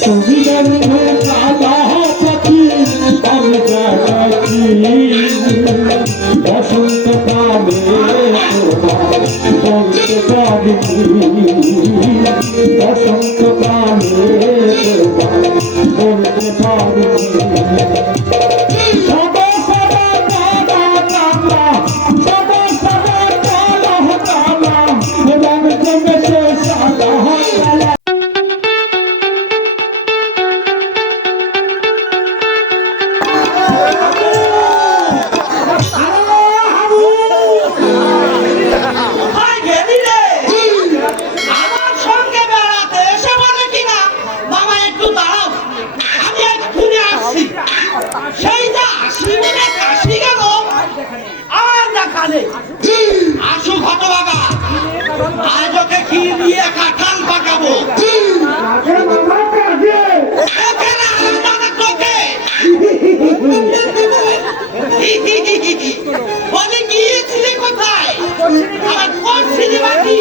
তুমি বন্ধু কালা পাখি আমি যাচ্ছি বসন্ত কালে বলতে পারি বসন্ত কালে বলতে পারি সদা সদা কালা কালা সদা সদা কালা কালা রঙ জমেছে সাদা কালা। আসু ঘটবাগা আজ ওকে কি দিয়ে কাঁঠাল পাকাবো বলে গিয়েছিলি কোথায় আমার করছিলি বাকি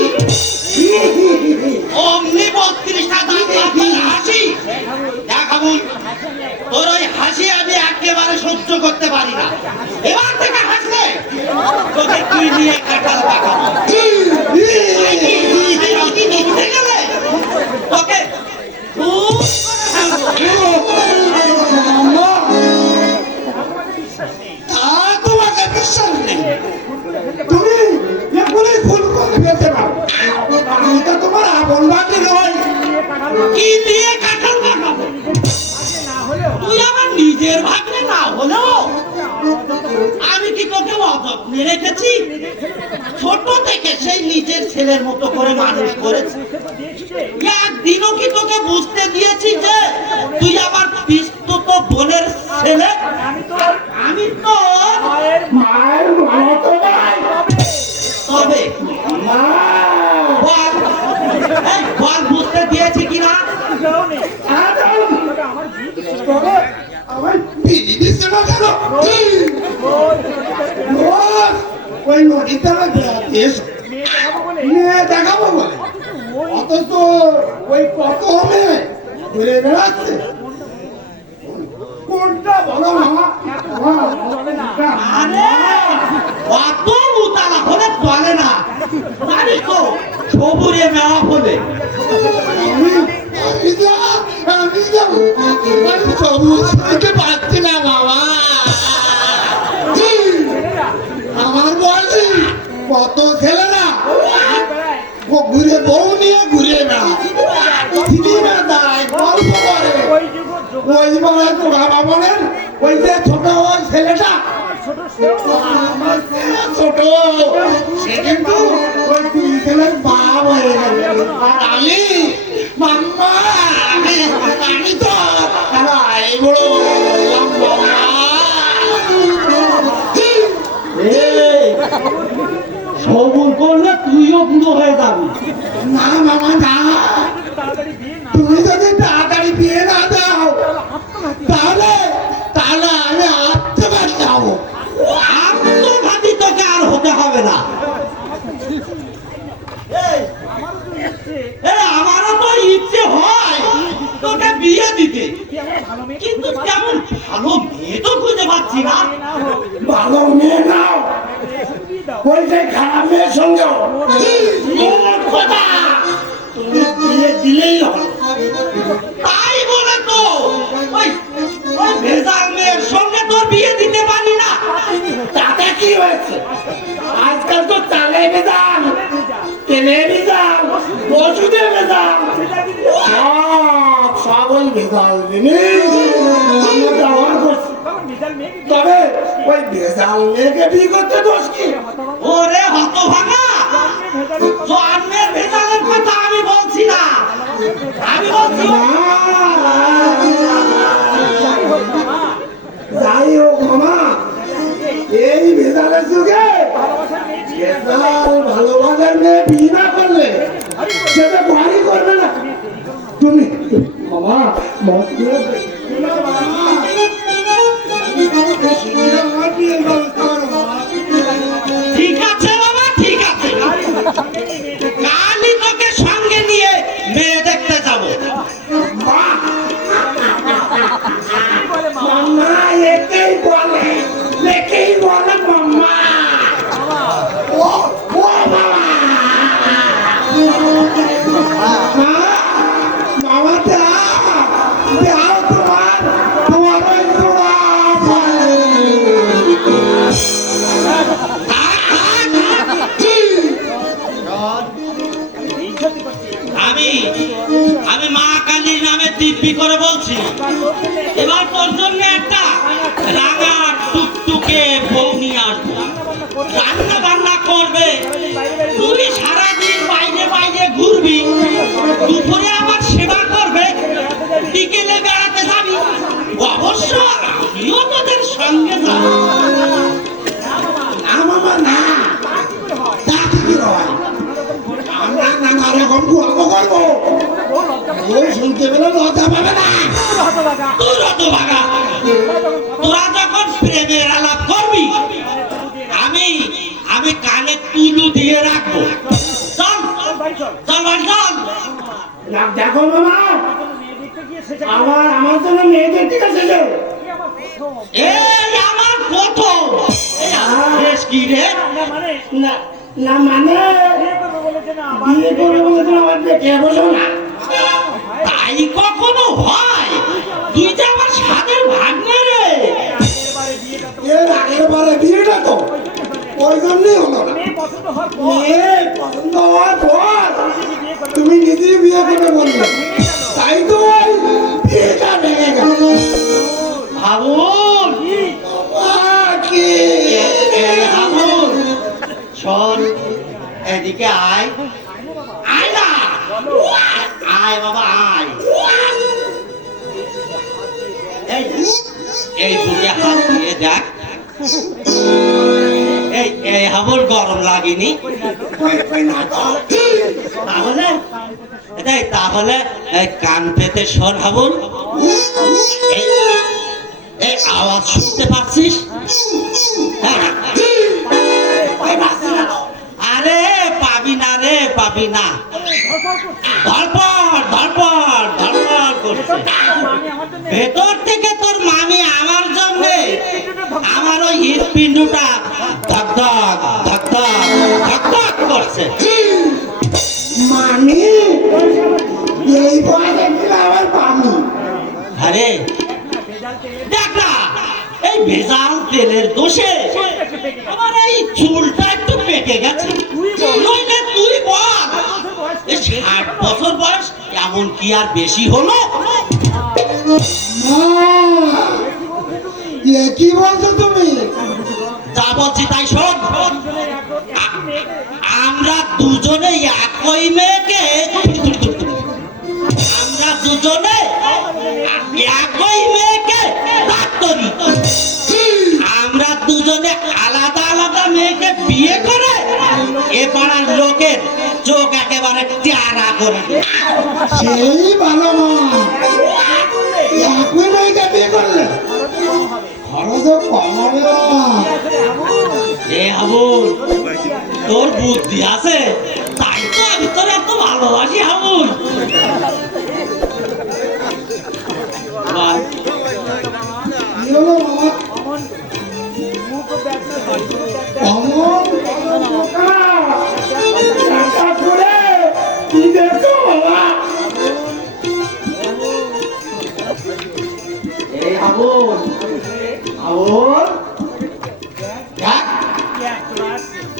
অমনি 32টা দাঁত হাসি দেখাবো তোর ওই হাসি আমি একেবারে সহ্য করতে পারি না এবার থেকে হাসলে তোকে কি নিয়ে কাঁঠাল পাকাবো তোকে তোমাকে বিশ্বাস নেই তুমি এখনই ভুল করে ফেলতে পারো আমি তো তোমার আপন বাকি নয় কি দিয়ে কাঁঠাল পাকাবো তুই আমার নিজের ভাগ্নে না হলেও আমি কি তোকে অযত্নে রেখেছি ছোট থেকে সেই নিজের ছেলের মতো করে মানুষ করেছি একদিনও কি তোকে বুঝতে দিয়েছি যে তুই আমার পিস্তুত বোনের ছেলে আমি তো মায়ের মতো তবে বল বুঝতে দিয়েছি কিনা ওই নদীতে মেয়ে দেখাবো বলে অথচ ওই কত মেয়ে ঘুরে বেড়াচ্ছে কোনটা বলো মামা অত উতালা হলে চলে না জানিস তো সবুরে মেওয়া বলে আমি সবুজ পাচ্ছি না বাবা আমার বয়সী কত ছেলে না ঘুরে বউ নিয়ে ঘুরে না সিনেমা দেয় গল্প করে ওই বলে তোরা বাবনের ওই যে ছোট ওই ছেলেটা আমার ছোট সে কিন্তু ওই দুই ছেলের বাপ হয়ে গেল আর আমি মাম্মা আমি তো এই বড় সবুর করলে তুইও বুড়ো হয়ে যাবি না মামা না তুমি যদি তাড়াতাড়ি বিয়ে না দাও তাহলে তাহলে আমি আত্মঘাতী যাবো আত্মঘাতী তোকে আর হতে হবে না আমারও তো ইচ্ছে হয় তোকে বিয়ে দিতে কিন্তু তেমন ভালো মেয়ে তো খুঁজে পাচ্ছি না ভালো মেয়ে নাও ওই যে খারাপ মেয়ের সঙ্গে তুমি বিয়ে দিলেই হবে তাই বলে তো ওই ভেজাল মেয়ের সঙ্গে তোর বিয়ে দিতে পারি না তাতে কি হয়েছে আজকাল তো চালে ভেজাল তেলে ভেজাল ওষুধে ভেজাল সব ওই ভেজাল তবে ওই ভেজাল মেয়েকে বিয়ে করতে দোষ কি ওরে হতভাগা জন্মের ভেজালের কথা আমি বলছি না আমি বলছি যাই হোক মামা এই ভেজালের যুগে ভালোবাসার মেয়ে বিয়ে না করলে সেটা বাড়ি করবে না তুমি মামা ঠিক আছে বাবা ঠিক আছে কালই তোকে সঙ্গে নিয়ে মেয়ে দেখতে যাবো দিব্যি করে বলছি, এবার তোর জন্য একটা রাঙা টুকটুকে বউ নিয়ে আসবো। রান্না বান্না করবে, তুই সারাদিন বাইরে বাইরে ঘুরবি, দুপুরে আমার সেবা করবে, বিকেলে বেড়াতে যাবি। অবশ্য আমিও তোদের সঙ্গে যাবো। না মামা না, তা কি হয়? আমরা নানা রকম গল্প করবো, ওই শুনতে পেলে লজ্জা পাবে না। তুই হতভাগা, তোরা যখন প্রেমের আলাপ করবি আমি আমি কানে তুলু দিয়ে রাখবো। চল চল ভাই চল। না দেখো মামা, আমার জন্য মেয়ে দেখতে গেছে যে। এই আমার প্রথম বেশ কি রে, না না মানে বিয়ে করে বলেছেন আমার দেখে বসো না। তাই কখনো হয়? তুই যে আমার সাদের ভাগ্নে রে। এর আগের বারে বিয়েটা তো ওই জন্যই হলো না। মেয়ে পছন্দ হওয়ার পর তুমি নিজেই বিয়ে করবে বললে, তাই তো ওই বিয়েটা ভেঙে গেল। হাবুল, কি হাবুল শোন, এদিকে আয়। আয় না, আয় বাবা আয়। এই এই বুকে হাত দিয়ে দেখ। এই হাবুল গরম লাগেনি? তাহলে তাহলে এই কান পেতে শোন হাবুল। এই আওয়াজ শুনতে পাচ্ছিস? হ্যাঁ। আরে পাবি না রে, পাবি না। ধরপড় ধরপড় ধরপড় করছে। ভেতর থেকে তোর মামি আমার জন্য আমার ওই হৃৎপিণ্ডটা ধক ধক ধক ধক ধক ধক করছে। মামি এই বয় দেখছিল আমার পামি। আরে দেখ না, এই ভেজাল তেলের দোষে আমার এই চুলটা একটু পেকে গেছে। নইলে তুই বল, এই 60 বছর বয়স এমন কি আর বেশি হলো? কি বলছো তুমি? যা বলছি তাই শোন। আমরা দুজনে একই মেয়েকে, আমরা দুজনে একই মেয়েকে ডাক্তারি, আমরা দুজনে আলাদা আলাদা মেয়েকে বিয়ে করে এ পাড়ার লোকের চোখ একেবারে টেরা করে দেয়। সেই ভালো মা, একই মেয়েকে বিয়ে করলে খরচও কম হবে না। এ হাবুল, তোর বুদ্ধি আছে, তাই তো আমি তোর এত ভালোবাসি হাবুল। বাহ, কি হলো বাবা? অমন বোকা, টাকা করে কি দেখো বাবা? এই হাবুল, হাবুল দেখ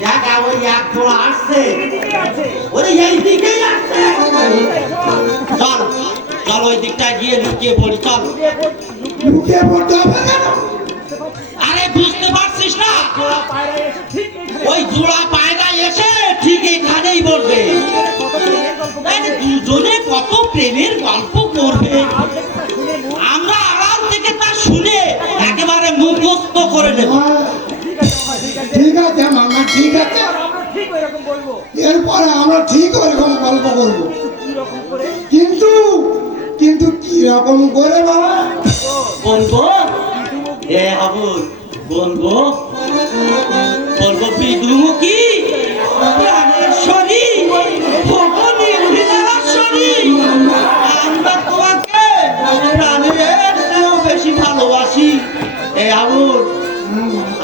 দেখ, ওই এক জোড়া আসছে, ওরে এই দিকেই আসছে। চল চল, ওই দিকটা গিয়ে লুকিয়ে পড়ি, চল। লুকিয়ে পড়তে হবে কেন? আরে বুঝতে পারছিস না, ওই জোড়া পায়রা এসে ঠিক এখানেই বলবে, দুজনে কত প্রেমের গল্প করবে, আমরা আড়াল থেকে তা শুনে একেবারে মুখস্থ করে নেব। ঠিক আছে মামা, ঠিক আছে, এরপরে আমরা ঠিক ওরকম গল্প করবো। কিন্তু কিন্তু কি রকম করে বাবা? বলবো এ হাবুল, বলবো বলবো বিদুমুখী প্রাণেশ্বরী, ভগনী হৃদয়েশ্বরী, আমরা তোমাকে প্রাণের চেয়েও বেশি ভালোবাসি। এ হাবুল,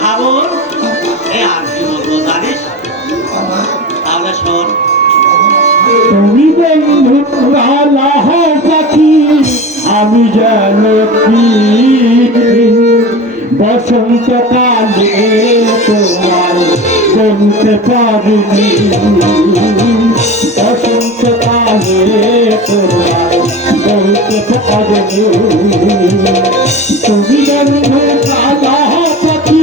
হাবুল, এ আর কি বলবো জানিস? তাহলে শোন। তুমি বন্ধু কালা পাখি, আমি যেন কি বসন্তকালে তোমার বলতে পারিনি, বসন্তকালে তোমার বলতে পারিনি। পারিনি তুমি বন্ধু কালা পাখি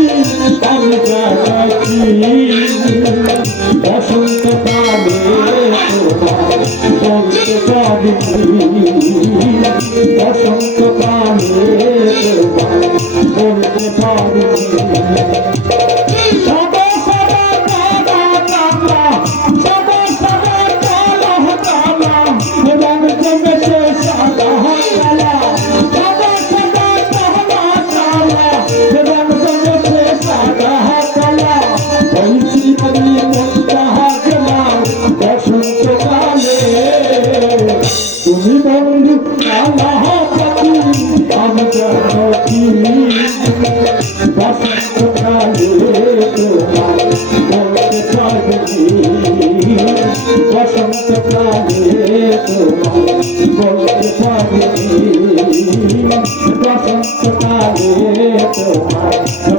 আমি জানাচ্ছি বসন্ত কালে বলতে পারিনি বসন্ত কালে বলতে পারিনি সদা সদা কালা কালা সদা সদা কালা কালা রঙ জমেছে সাদা কালা সদা সদা কালা কালা রঙ জমেছে সাদা কালা বলছি আমি মনটা গেলা বসন্ত কালে তুমি বন্ধু কালা পাখি আমি জানি বসন্ত কালে তোমার বলতে পারিনি বসন্ত কালে তোমার বলতে পারিনি বসন্ত কালে তোমার